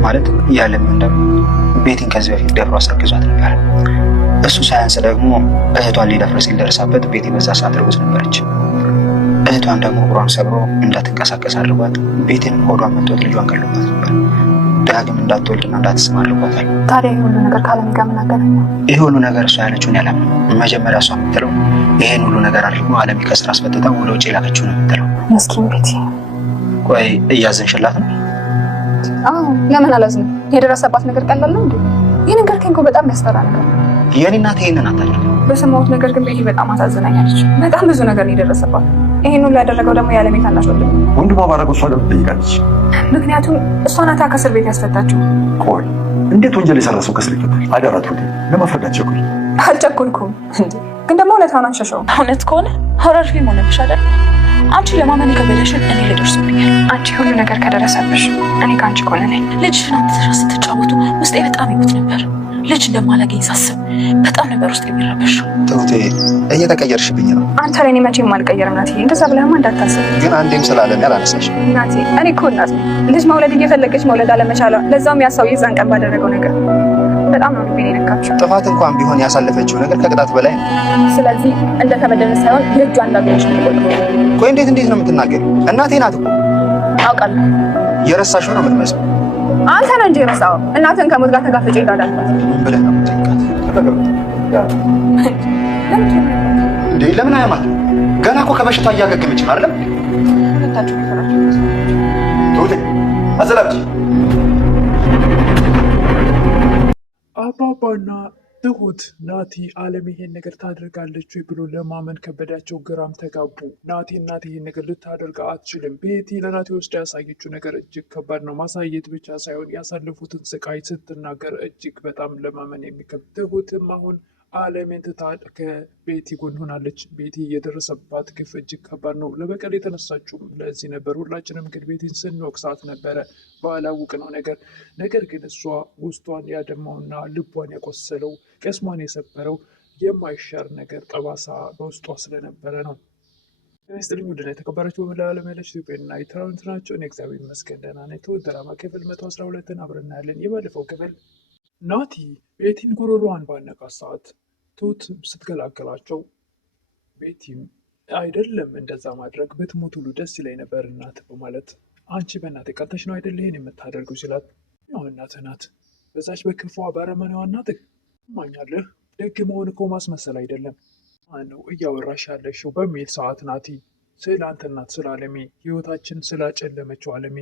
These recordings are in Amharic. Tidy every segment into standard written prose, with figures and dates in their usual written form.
ማለት ያለም እንደም ቤቲን ከዚህ በፊት ደፍሮ አስረግዟት ነበር። እሱ ሳያንስ ደግሞ እህቷን ሊደፍር ሲል ደረሳበት። ቤቲ በዛ ሰዓት እርጉዝ ነበረች። እህቷን ደግሞ እግሯን ሰብሮ እንዳትንቀሳቀስ አድርጓት ቤቲንም ሆዷን መጥቶት ልጇን ገሎባት ነበር። ዳግም እንዳትወልድና እንዳትስም አድርጓታል። ታዲያ ይህ ሁሉ ነገር ከአለሜ ጋር ምን አገናኘ? ይህ ሁሉ ነገር እሷ ያለችውን ያለም መጀመሪያ እሷ የምትለው ይሄን ሁሉ ነገር አድርጎ አለሜ ከስራ አስፈትታ ወደ ውጭ ላከችው ነው የምትለው። መስኪን ቤቲ። ቆይ እያዘንሽላት ነው? አዎ ለምን አላዝንም? የደረሰባት ነገር ቀላል ነው እንዴ? ይህ ነገር ከንኮ በጣም ያስፈራ ነገር ነው። የኔ እናት ይሄንን አታውቅም። በሰማሁት ነገር ግን ቤቲ በጣም አሳዝናኛለች። በጣም ብዙ ነገር ነው የደረሰባት። ይሄን ሁሉ ያደረገው ደግሞ የአለሜ ታናሽ ወንድም ነው። ወንድሟ ባረገው እሷ ደግሞ ትጠይቃለች። ምክንያቱም እሷ ናታ ከእስር ቤት ያስፈታችው። ቆይ እንዴት ወንጀል የሰራ ሰው ከእስር ይፈታል? አዳራት ወደ ለመፍረድ አትቸኩል። አልቸኮልኩም እንዴ፣ ግን ደግሞ እውነታውን አንሸሸውም። እውነት ከሆነ ሆረር ፊልም ሆነብሽ አይደል? አንቺ ለማመን የከበደሽን እኔ ልደርሱብኛል። አንቺ ሁሉ ነገር ከደረሰብሽ እኔ ከአንቺ ጎን ነኝ። ልጅሽን አምጥተሽ ስትጫወቱ ውስጤ በጣም ይሞት ነበር። ልጅ እንደማላገኝ ሳስብ በጣም ነበር ውስጥ የሚረበሸው። ትሁቴ እየተቀየርሽብኝ ነው። አንተ ላይ እኔ መቼም አልቀየርም ናቴ። እንደዛ ብለህማ እንዳታስብ። ግን አንዴም ስላለን ያላነሳሽ ናቴ። እኔ እኮ እናት ነኝ። ልጅ መውለድ እየፈለገች መውለድ አለመቻሏ፣ ለዛውም ያሳው የዛን ቀን ባደረገው ነገር በጣም ነው ልቤን የነካችው። ጥፋት እንኳን ቢሆን ያሳለፈችው ነገር ከቅጣት በላይ ነው። ስለዚህ እንደተበደለ ሳይሆን ልጇ እንዳገኘች ነው የሚቆጥረው። ቆይ እንዴት ነው የምትናገሪው? እናቴ ናት እኮ። አውቃለሁ። የረሳሽው ነው የምትመስለው። አንተ ነው እንጂ የረሳኸው። እናትን ከሞት ጋር ተጋፍጬ እንዳዳልኳት ምን ብለህ ነው የምትጠይቃት? እንዴ ለምን አያማት? ገና እኮ ከበሽታ እያገገመች ነው አይደለም? ትሁቴ አዘላብች አባባና ትሁት ናቲ አለም ይሄን ነገር ታደርጋለች ወይ ብሎ ለማመን ከበዳቸው፣ ግራም ተጋቡ። ናቲ ይሄን ነገር ልታደርግ አትችልም። ቤቲ ለናቲ ወስዳ ያሳየችው ነገር እጅግ ከባድ ነው። ማሳየት ብቻ ሳይሆን ያሳለፉትን ስቃይ ስትናገር እጅግ በጣም ለማመን የሚከብድ። ትሁትም አሁን አለምን ትታ ከቤቲ ጎን ሆናለች። ቤቲ የደረሰባት ግፍ እጅግ ከባድ ነው። ለበቀል የተነሳችውም ለዚህ ነበር። ሁላችንም ግን ቤቲን ስንወቅሳት ነበረ ባላወቅነው ነገር ግን እሷ ውስጧን ያደማውና ልቧን ያቆሰለው ቀስሟን የሰበረው የማይሻር ነገር ጠባሳ በውስጧ ስለነበረ ነው። ስጥልኝ ውድና የተከበራችሁ በመላ ዓለም ያለች ኢትዮጵያና ኤርትራውያን ናቸው። እኔ እግዚአብሔር ይመስገን ደህና ነኝ። ትሁት ድራማ ክፍል 112 አብረን እናያለን። የባለፈው ክፍል ናቲ ቤቲን ጉሮሮዋን ባነቃት ሰዓት ትሁት ስትገላገላቸው ቤቲም አይደለም እንደዛ ማድረግ ብትሞት ሁሉ ደስ ይለኝ ነበር እናት በማለት አንቺ በእናትህ ቀልተሽ ነው አይደል ይሄን የምታደርገው ሲላት፣ ያው እናትህ ናት በዛች በክፏ ባረመኔዋ እናትህ እማኛለህ። ደግ መሆን እኮ ማስመሰል አይደለም ነው እያወራሽ ያለሽው በሚል ሰዓት ናቲ ስለ አንተ እናት ስለ አለሜ ህይወታችን ስላጨለመችው አለሜ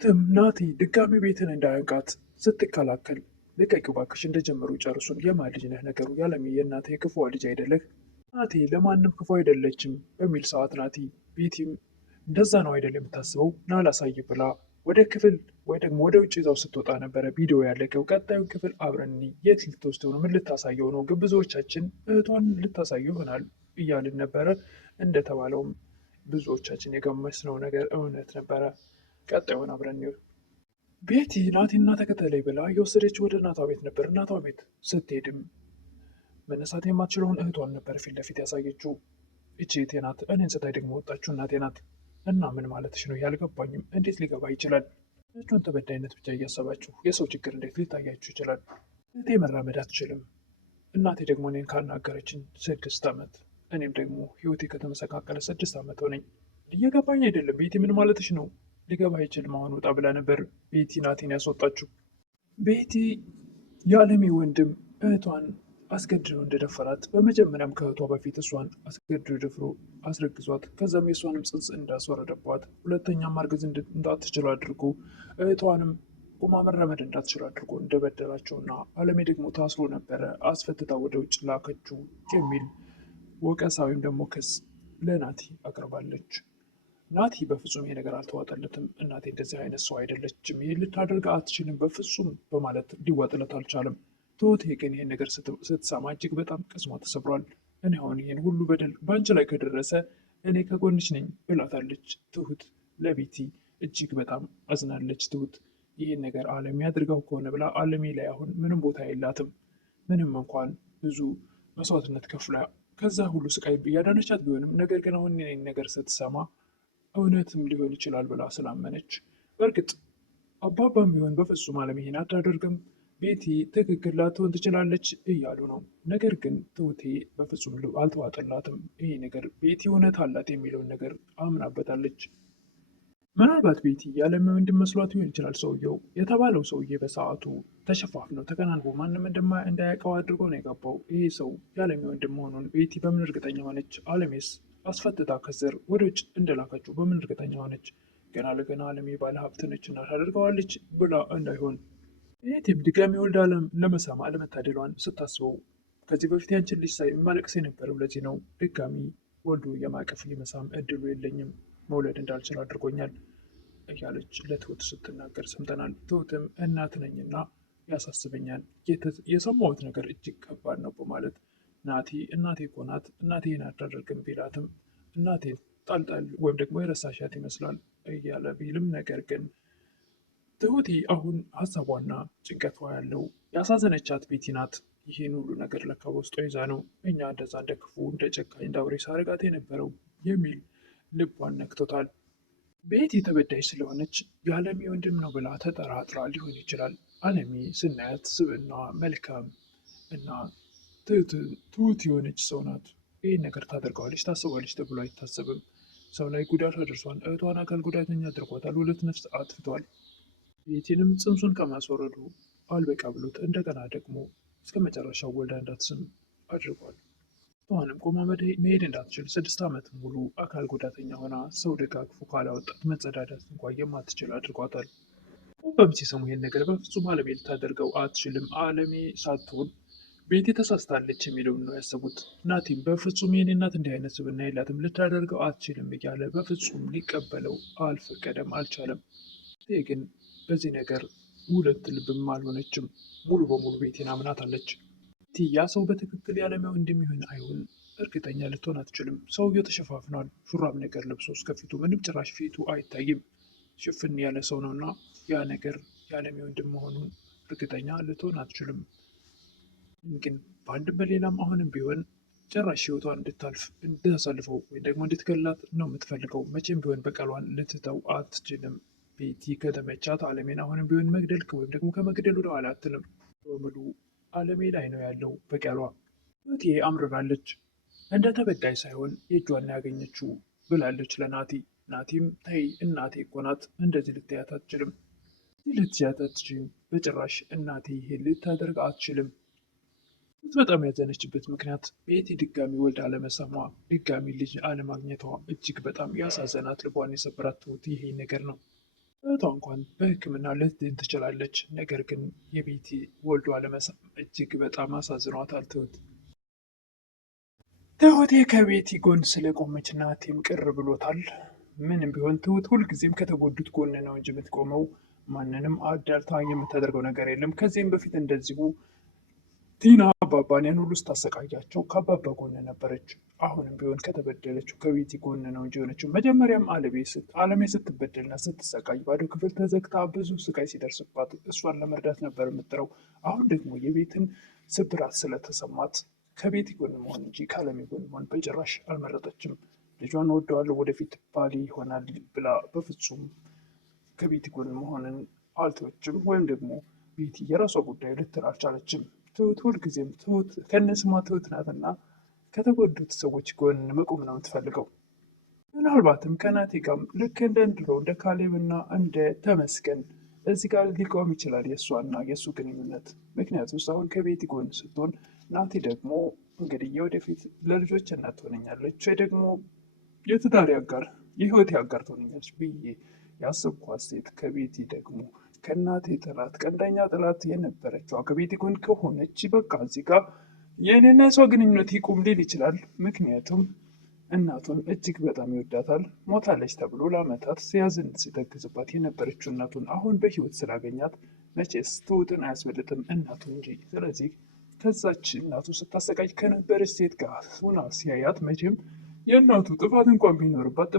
ትም ናቲ ድጋሚ ቤትን እንዳያንቃት ስትከላከል ልቀቂው እባክሽ እንደጀመሩ ጨርሱን። የማን ልጅ ነህ ነገሩ? ያለሜ የእናትህ የክፉዋ ልጅ አይደለህ? ናቲ ለማንም ክፉ አይደለችም በሚል ሰዓት ናቲ ቤቲም እንደዛ ነው አይደል የምታስበው ና ላሳይ ብላ ወደ ክፍል ወይ ደግሞ ወደ ውጭ ይዛው ስትወጣ ነበረ ቪዲዮ ያለቀው። ቀጣዩን ክፍል አብረን የት ልትወስደው ነው? ምን ልታሳየው ነው? ግን ብዙዎቻችን እህቷን ልታሳየው ይሆናል እያልን ነበረ። እንደተባለውም ብዙዎቻችን የገመትነው ነገር እውነት ነበረ። ቀጣዩን አብረን ቤቲ ናቲና ተከተለኝ ብላ የወሰደች ወደ እናቷ ቤት ነበር። እናቷ ቤት ስትሄድም መነሳት የማትችለውን እህቷን ነበር ፊት ለፊት ያሳየችው። እቺ እህቴ ናት፣ እኔን ስታይ ደግሞ ወጣችሁ እናቴ ናት። እና ምን ማለትሽ ነው? ያልገባኝም እንዴት ሊገባ ይችላል? እጇን ተበዳይነት ብቻ እያሰባችሁ የሰው ችግር እንዴት ሊታያችሁ ይችላል? እህቴ መራመድ አትችልም። እናቴ ደግሞ እኔን ካናገረችኝ 6 ዓመት፣ እኔም ደግሞ ህይወቴ ከተመሰቃቀለ 6 ዓመት ሆነኝ። እየገባኝ አይደለም ቤቲ፣ ምን ማለትሽ ነው? ሊገባ አይችልም። አሁን ውጣ ብላ ነበር ቤቲ ናቲን ያስወጣችሁ። ቤቲ የአለሜ ወንድም እህቷን አስገድዶ እንደደፈራት በመጀመሪያም ከእህቷ በፊት እሷን አስገድዶ ደፍሮ አስረግዟት፣ ከዛም የእሷንም ጽንስ እንዳስወረደባት፣ ሁለተኛም ማርገዝ እንዳትችል አድርጎ እህቷንም ቁማ መራመድ እንዳትችል አድርጎ እንደበደላቸውና አለሜ ደግሞ ታስሮ ነበረ አስፈትታ ወደ ውጭ ላከችው የሚል ወቀሳ ወይም ደግሞ ክስ ለናቲ አቅርባለች። ናቲ በፍጹም ይሄ ነገር አልተዋጠለትም። እናቴ እንደዚህ አይነት ሰው አይደለችም፣ ይህ ልታደርግ አትችልም በፍጹም በማለት ሊዋጥለት አልቻለም። ትሁቴ ግን ይህን ነገር ስትሰማ እጅግ በጣም ቅስሟ ተሰብሯል። እኔ አሁን ይህን ሁሉ በደል በአንቺ ላይ ከደረሰ እኔ ከጎንሽ ነኝ ብላታለች ትሁት ለቤቲ። እጅግ በጣም አዝናለች ትሁት። ይህን ነገር አለሜ አድርጋው ከሆነ ብላ አለሜ ላይ አሁን ምንም ቦታ የላትም። ምንም እንኳን ብዙ መስዋዕትነት ከፍላ ከዛ ሁሉ ስቃይ እያዳነቻት ቢሆንም ነገር ግን አሁን ይህን ነገር ስትሰማ እውነትም ሊሆን ይችላል ብላ ስላመነች፣ በእርግጥ አባባም ቢሆን በፍጹም አለም ይሄን አታደርግም፣ ቤቲ ትክክል ላትሆን ትችላለች እያሉ ነው። ነገር ግን ትሁቴ በፍጹም አልተዋጠላትም። ይሄ ነገር ቤቲ እውነት አላት የሚለውን ነገር አምናበታለች። ምናልባት ቤቲ ያለሚ ወንድም መስሏት ሊሆን ይችላል። ሰውየው የተባለው ሰውዬ በሰዓቱ ተሸፋፍነው ተከናንቦ ማንም እንዳያውቀው አድርጎ ነው የገባው። ይሄ ሰው ያለሚ ወንድም መሆኑን ቤቲ በምን እርግጠኛ ሆነች? አለሜስ አስፈትታ ከስር ወደ ውጭ እንደላከችው በምን እርግጠኛ ሆነች? ገና ለገና አለሜ ባለ ሀብት ነች እና ታደርገዋለች ብላ እንዳይሆን ቤቲም ድጋሚ ወልዳ ለመሳም አለመታደሏን ስታስበው ከዚህ በፊት ያንችን ልጅ ሳይ ማለቅስ የነበረው ለዚህ ነው። ድጋሚ ወልዶ የማቀፍ የመሳም እድሉ የለኝም፣ መውለድ እንዳልችል አድርጎኛል እያለች ለትሁት ስትናገር ሰምተናል። ትሁትም እናት ነኝና ያሳስበኛል፣ የሰማሁት ነገር እጅግ ከባድ ነው በማለት ናቲ እናቴ እኮ ናት፣ እናቴ ይህን አታደርግም ቢላትም እናቴ ጣልጣል ወይም ደግሞ የረሳሻት ይመስላል እያለ ቢልም ነገር ግን ትሁቴ አሁን ሀሳቧና ጭንቀቷ ያለው ያሳዘነቻት ቤቲ ናት። ይህን ሁሉ ነገር ለካ በውስጧ ይዛ ነው እኛ እንደዛ እንደ ክፉ እንደ ጨካኝ እንደ አውሬ ሳረጋት የነበረው የሚል ልቧን ነክቶታል። ቤቲ ተበዳይ ስለሆነች የአለሚ ወንድም ነው ብላ ተጠራጥራ ሊሆን ይችላል። አለሚ ስናያት ስብዕና መልካም እና ትሁት የሆነች ሰው ናት። ይህን ነገር ታደርገዋለች ታስባለች ተብሎ አይታሰብም። ሰው ላይ ጉዳት አድርሷል። እህቷን አካል ጉዳተኛ አድርጓታል። 2 ነፍስ አጥፍቷል። ቤቲንም ጽንሱን ከማስወረዱ አልበቃ ብሎት እንደገና ደግሞ እስከ መጨረሻው ወልዳ እንዳትስም አድርጓል። እህቷንም ቆማ መሄድ እንዳትችል 6 ዓመት ሙሉ አካል ጉዳተኛ ሆና ሰው ደጋግፎ ካላወጣት መጸዳዳት እንኳ የማትችል አድርጓታል። ሁሉም ሲሰሙ ይሄን ነገር በፍጹም አለሜ ልታደርገው አትችልም፣ አለሜ ሳትሆን ቤቲ ተሳስታለች የሚለውን ነው ያሰቡት። ናቲም በፍጹም የኔ እናት እንዲህ አይነት ስብዕና የላትም ልታደርገው አትችልም እያለ በፍጹም ሊቀበለው አልፈቀደም፣ አልቻለም። ይህ ግን በዚህ ነገር ሁለት ልብም አልሆነችም። ሙሉ በሙሉ ቤቴን አምናታለች። ያ ሰው በትክክል ያለሚ ወንድም ይሁን አይሁን እርግጠኛ ልትሆን አትችልም። ሰውየው ተሸፋፍኗል። ሹራብ ነገር ለብሶ እስከፊቱ ምንም ጭራሽ ፊቱ አይታይም። ሽፍን ያለ ሰው ነውና ያ ነገር ያለሚ ወንድም መሆኑን እርግጠኛ ልትሆን አትችልም። ግን በአንድም በሌላም አሁንም ቢሆን ጭራሽ ህይወቷን እንድታሳልፈው ወይም ደግሞ እንድትገላት ነው የምትፈልገው። መቼም ቢሆን በቀሏን ልትተው አትችልም። ቤቲ ከተመቻት አለሜን አሁንም ቢሆን መግደል ወይም ደግሞ ከመግደል ወደ ኋላ አትልም። በሙሉ አለሜ ላይ ነው ያለው በቀሏ። እህቴ አምርራለች። እንደ ተበዳይ ሳይሆን የእጇን ያገኘችው ብላለች ለናቲ። ናቲም ተይ እናቴ እኮ ናት፣ እንደዚህ ልትያት አትችልም፣ ልትያት አትችልም፣ በጭራሽ እናቴ ይሄን ልታደርግ አትችልም። በጣም ያዘነችበት ምክንያት ቤቲ ድጋሚ ወልድ አለመሰሟ፣ ድጋሚ ልጅ አለማግኘቷ እጅግ በጣም ያሳዘናት፣ ልቧን የሰበራት ትሁት ይሄ ነገር ነው። እህቷ እንኳን በሕክምና ልትድን ትችላለች። ነገር ግን የቤቲ ወልዶ አለመሳም እጅግ በጣም አሳዝኗታል። ትሁቴ ከቤቲ ጎን ስለቆመች ናቲም ቅር ብሎታል። ምንም ቢሆን ትሁት ሁልጊዜም ከተጎዱት ጎን ነው እንጂ የምትቆመው ማንንም አዳልታ የምታደርገው ነገር የለም። ከዚህም በፊት እንደዚሁ ቲና አባባን ያን ሁሉ ስታሰቃያቸው ከአባባ ጎን ነበረች። አሁንም ቢሆን ከተበደለችው ከቤቲ ጎን ነው እንጂ ሆነችው። መጀመሪያም አለሜ ስትበደልና ስትሰቃይ ባዶ ክፍል ተዘግታ ብዙ ስቃይ ሲደርስባት እሷን ለመርዳት ነበር የምጥረው። አሁን ደግሞ የቤትን ስብራት ስለተሰማት ከቤቲ ጎን መሆን እንጂ ከአለሜ ጎን መሆን በጭራሽ አልመረጠችም። ልጇን ወደዋለሁ ወደፊት ባሌ ይሆናል ብላ በፍጹም ከቤቲ ጎን መሆንን አልተወችም። ወይም ደግሞ ቤቲ የራሷ ጉዳይ ልትል አልቻለችም። ትሁት ሁልጊዜም ትሁት ከነስሟ ትሁት ናትና ከተጎዱት ሰዎች ጎን መቆም ነው የምትፈልገው። ምናልባትም ከናቲ ጋርም ልክ እንደ ድሮ እንደ ካሌብና እንደ ተመስገን እዚህ ጋር ሊቆም ይችላል የእሷና የእሱ ግንኙነት። ምክንያቱም አሁን ከቤቲ ጎን ስትሆን ናቲ ደግሞ እንግዲህ የወደፊት ለልጆች እናት ትሆነኛለች ወይ ደግሞ የትዳር አጋር የህይወት አጋር ትሆነኛለች ብዬ ያሰብኳት ሴት ከቤቲ ደግሞ ከእናቴ ጥላት ቀንደኛ ጥላት የነበረችው ከቤቲ ጎን ከሆነች በቃ እዚህ ጋር የእኔና የሷ ግንኙነት ይቁም ሊል ይችላል። ምክንያቱም እናቱን እጅግ በጣም ይወዳታል። ሞታለች ተብሎ ለዓመታት ሲያዝን ሲተክዝባት የነበረችው እናቱን አሁን በህይወት ስላገኛት መቼስ ትሁትን አያስበልጥም እናቱ እንጂ። ስለዚህ ከዛች እናቱ ስታሰቃይ ከነበረች ሴት ጋር ሆና ሲያያት መቼም የእናቱ ጥፋት እንኳን ቢኖርባት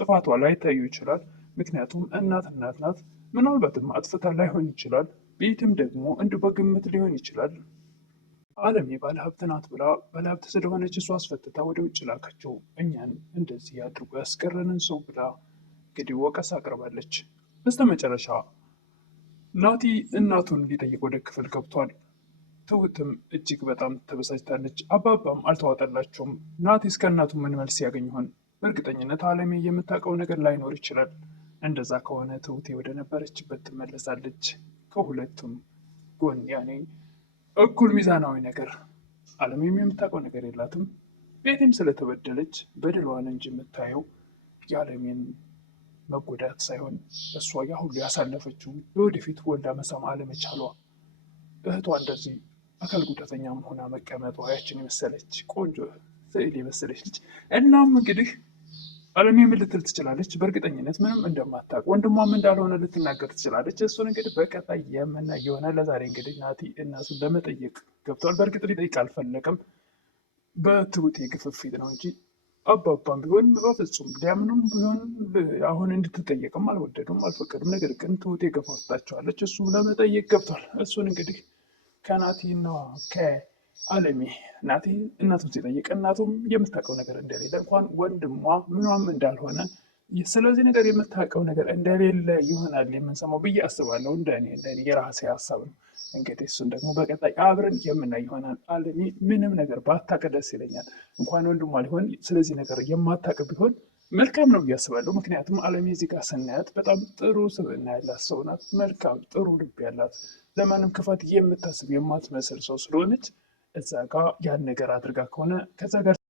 ጥፋቷ ላይታዩ ይችላል። ምክንያቱም እናት ናት። ምናልባትም አጥፍታ ላይሆን ይችላል። ቤትም ደግሞ እንዲሁ በግምት ሊሆን ይችላል። አለሜ ባለሀብት ናት ብላ ባለሀብት ስለሆነች እሷ አስፈትታ ወደ ውጭ ላከችው። እኛን እንደዚህ አድርጎ ያስቀረንን ሰው ብላ እንግዲህ ወቀሳ አቅርባለች። በስተ መጨረሻ ናቲ እናቱን ሊጠይቅ ወደ ክፍል ገብቷል። ትሁትም እጅግ በጣም ተበሳጭታለች። አባባም አልተዋጠላቸውም። ናቲ እስከ እናቱ ምን መልስ ያገኝ ይሆን? በእርግጠኝነት አለሜ የምታውቀው ነገር ላይኖር ይችላል። እንደዛ ከሆነ ትሁቴ ወደ ነበረችበት ትመለሳለች። ከሁለቱም ጎን ያኔ እኩል ሚዛናዊ ነገር። አለሜም የምታውቀው ነገር የላትም። ቤቴም ስለተበደለች በድሏን እንጂ የምታየው የአለሜን መጎዳት ሳይሆን እሷ ያ ሁሉ ያሳለፈችው የወደፊት ወልዳ መሳም አለመቻሏ፣ እህቷ እንደዚህ አካል ጉዳተኛ ሆና መቀመጧ፣ ያችን የመሰለች ቆንጆ ስዕል የመሰለች ልጅ። እናም እንግዲህ አለሜ ምን ልትል ትችላለች? በእርግጠኝነት ምንም እንደማታውቅ ወንድሟም እንዳልሆነ ልትናገር ትችላለች። እሱን እንግዲህ በቀጣይ የምናየው ይሆናል። ለዛሬ እንግዲህ ናቲ እናቱን ለመጠየቅ ገብቷል። በእርግጥ ሊጠይቅ አልፈለገም። በትሁቴ ግፍፊት ነው እንጂ አባባም ቢሆን በፍጹም ሊያምኑም ቢሆን አሁን እንድትጠየቅም አልወደዱም፣ አልፈቀዱም። ነገር ግን ትሁቴ ገፋፍታቸዋለች። እሱም ለመጠየቅ ገብቷል። እሱን እንግዲህ ከናቲና ከአለሜ ናቲ እናቱን ሲጠይቅ እናቱም የምታውቀው ነገር እንደሌለ እንኳን ወንድሟ ምኗም እንዳልሆነ ስለዚህ ነገር የምታውቀው ነገር እንደሌለ ይሆናል የምንሰማው ብዬ አስባለሁ። እንደኔ የራሴ ሀሳብ ነው። እንግዲህ እሱን ደግሞ በቀጣይ አብረን የምናይ ይሆናል። አለሜ ምንም ነገር ባታውቅ ደስ ይለኛል። እንኳን ወንድሟ ሊሆን ስለዚህ ነገር የማታውቅ ቢሆን መልካም ነው ብዬ አስባለሁ። ምክንያቱም አለሜ እዚህ ጋር ስናያት በጣም ጥሩ ስብዕና ያላት ሰው ናት። መልካም ጥሩ ልብ ያላት፣ ለማንም ክፋት የምታስብ የማትመስል ሰው ስለሆነች እዛ ጋር ያን ነገር አድርጋ ከሆነ ከዛ ጋር